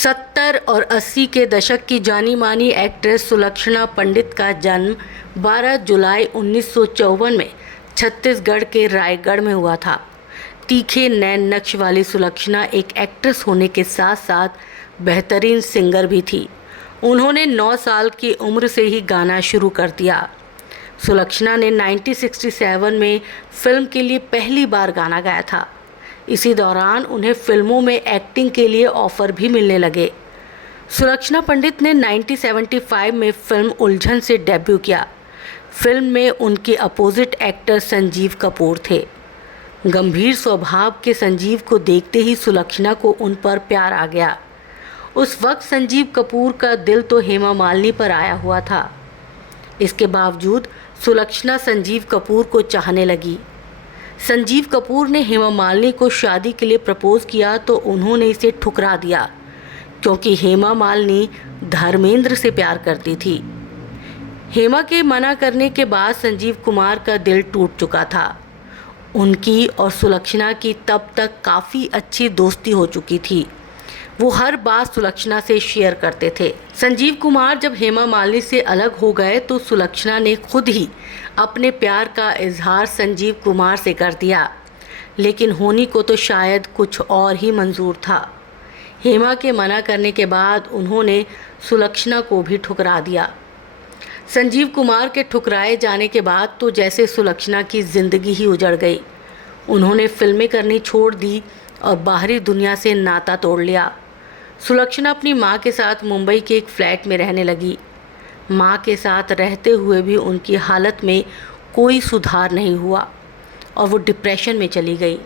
70 और 80 के दशक की जानी मानी एक्ट्रेस सुलक्षणा पंडित का जन्म 12 जुलाई 1954 में छत्तीसगढ़ के रायगढ़ में हुआ था। तीखे नैन नक्श वाली सुलक्षणा एक एक्ट्रेस होने के साथ साथ बेहतरीन सिंगर भी थी। उन्होंने 9 साल की उम्र से ही गाना शुरू कर दिया। सुलक्षणा ने 1967 में फिल्म के लिए पहली बार गाना गाया था। इसी दौरान उन्हें फिल्मों में एक्टिंग के लिए ऑफ़र भी मिलने लगे। सुलक्षणा पंडित ने 1975 में फिल्म उलझन से डेब्यू किया। फिल्म में उनके अपोजिट एक्टर संजीव कपूर थे। गंभीर स्वभाव के संजीव को देखते ही सुलक्षणा को उन पर प्यार आ गया। उस वक्त संजीव कपूर का दिल तो हेमा मालिनी पर आया हुआ था। इसके बावजूद सुलक्षणा संजीव कपूर को चाहने लगी। संजीव कपूर ने हेमा मालिनी को शादी के लिए प्रपोज किया तो उन्होंने इसे ठुकरा दिया, क्योंकि हेमा मालिनी धर्मेंद्र से प्यार करती थी। हेमा के मना करने के बाद संजीव कुमार का दिल टूट चुका था। उनकी और सुलक्षणा की तब तक काफ़ी अच्छी दोस्ती हो चुकी थी। वो हर बात सुलक्षणा से शेयर करते थे। संजीव कुमार जब हेमा मालिनी से अलग हो गए तो सुलक्षणा ने खुद ही अपने प्यार का इजहार संजीव कुमार से कर दिया, लेकिन होनी को तो शायद कुछ और ही मंजूर था। हेमा के मना करने के बाद उन्होंने सुलक्षणा को भी ठुकरा दिया। संजीव कुमार के ठुकराए जाने के बाद तो जैसे सुलक्षणा की ज़िंदगी ही उजड़ गई। उन्होंने फिल्में करनी छोड़ दी और बाहरी दुनिया से नाता तोड़ लिया। सुलक्षणा अपनी माँ के साथ मुंबई के एक फ्लैट में रहने लगी। माँ के साथ रहते हुए भी उनकी हालत में कोई सुधार नहीं हुआ और वो डिप्रेशन में चली गई।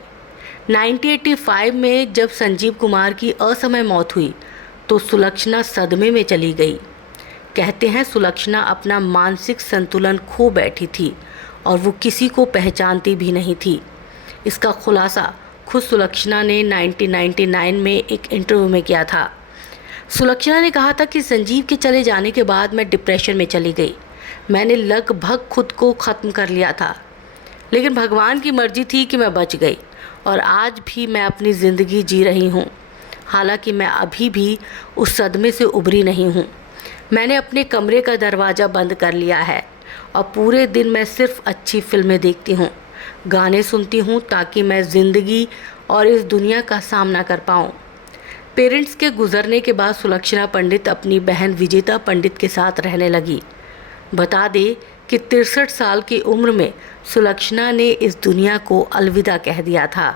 1985 में जब संजीव कुमार की असमय मौत हुई तो सुलक्षणा सदमे में चली गई। कहते हैं सुलक्षणा अपना मानसिक संतुलन खो बैठी थी और वो किसी को पहचानती भी नहीं थी। इसका खुलासा खुद सुलक्षणा ने 1999 में एक इंटरव्यू में किया था। सुलक्षणा ने कहा था कि संजीव के चले जाने के बाद मैं डिप्रेशन में चली गई। मैंने लगभग खुद को ख़त्म कर लिया था, लेकिन भगवान की मर्जी थी कि मैं बच गई और आज भी मैं अपनी ज़िंदगी जी रही हूँ। हालांकि मैं अभी भी उस सदमे से उभरी नहीं हूँ। मैंने अपने कमरे का दरवाज़ा बंद कर लिया है और पूरे दिन मैं सिर्फ अच्छी फिल्में देखती हूँ, गाने सुनती हूँ ताकि मैं ज़िंदगी और इस दुनिया का सामना कर पाऊँ। पेरेंट्स के गुजरने के बाद सुलक्षणा पंडित अपनी बहन विजेता पंडित के साथ रहने लगी। बता दें कि 63 साल की उम्र में सुलक्षणा ने इस दुनिया को अलविदा कह दिया था।